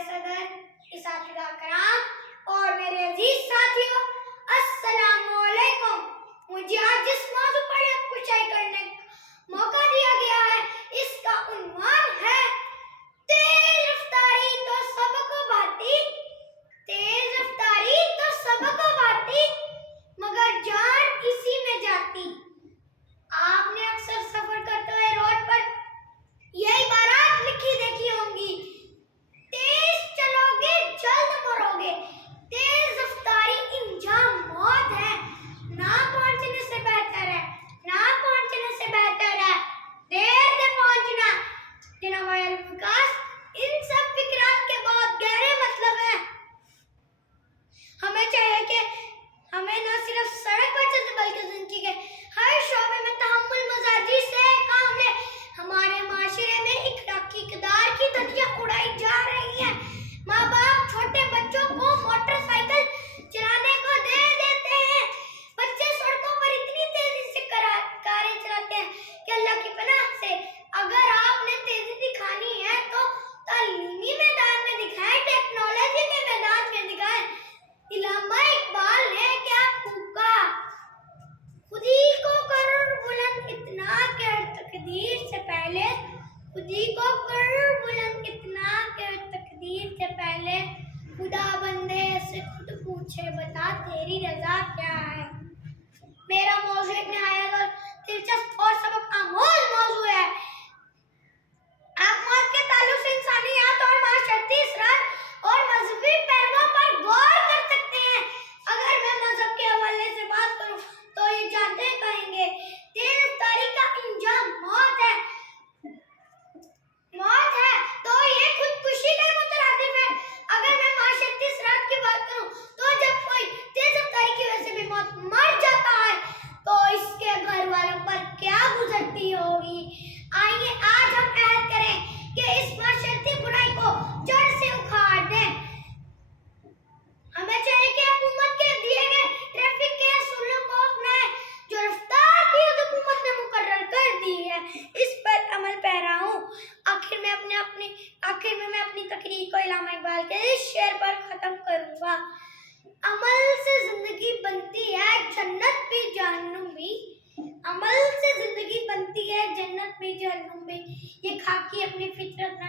सदर, इसातिज़ा कराम और मेरे अजीज साथियों, अस्सलामुअलैकुम। मुझे आज जिस मौजू पर आपको शेयर करने का मौका दिया गया है, इसका उन्वान है तेज रफ्तारी तो सबको भाती, तेज रफ्तारी तो सबको भाती, मगर जान इसी में जाती। आपने अक्सर सफर करते हुए रोड पर यही बारात लिखी देखी होंगी, तेज चलोगे जल्द मरोगे, तेज रफ्तारी इंजाम मौत है, ना पहुंचने से बेहतर है, ना पहुंचने से बेहतर है देर से पहुंचना। जनाब विकास, इन सब फिक्रात के बहुत गहरे मतलब है। हमें चाहिए कि हमें न सिर्फ सड़क पर चलते बल्कि जिंदगी के हर शोबे में तहम्मुल मजाजी से काम ले। हमारे माशरे में इक़्तिदार की धज्जियां उड़ाई जा रही हैं। माँ बाप छोटे बच्चों को मोटरसाइकिल चलाने को दे देते हैं। बच्चे सड़कों पर इतनी तेजी से कारें चलाते हैं कि अल्लाह की पनाह से अगर आपने तेजी दिखानी है तो तालीमी मैदान में दिखाएं, टेक्नोलॉजी के मैदान में दिखाएं। इल्लामा इकबाल ने क्या खूब कहा, खुदी को कर बुलंद इतना कि तकदीर से पहले, खुदी को कर बुलंद इतना कि तकदीर से पहले खुदा बंदे से खुद पूछे बता तेरी रजा क्या है। मेरा मौजू एक निहायत और दिलचस्प और सबक आमोज मौजू है। आप मौत के ताल्लुक से इंसानियत और माशरती असरात और मजहबी पहलुओं पर गौर कर सकते हैं। अगर मैं मजहब के हवाले से बात करूं तो ये जानते कहेंगे तेज रफ्तारी का इंजाम मौत है, मौत है तो ये खुदकुशी के मुतरादिफ है। अगर मैं माशरती असरात की बात करूं तो जब कोई तेज रफ्तारी की वजह से भी मर जाता है तो इसके घर वालों पर क्या गुजरती होगी। आइए आज हम अहद करें कि इस माशरती बुराई को जड़ से उखाड़ दें। हमें चाहिए कि हुकूमत के दिए गए ट्रैफिक के असूलों को अपनाएं जो रफ्तार की हुकूमत ने मुकर्रर कर दी है, इस पर अमल पैरा हूँ। आखिर में मैं अपनी तकरीर को इल्लामा इकबाल के इस शेर पर खत्म करूंगा। अमल से जिंदगी बनती है जन्नत भी जहन्नुम भी, अमल से जिंदगी बनती है जन्नत भी जहन्नुम भी। ये खाकी अपनी फितरत ना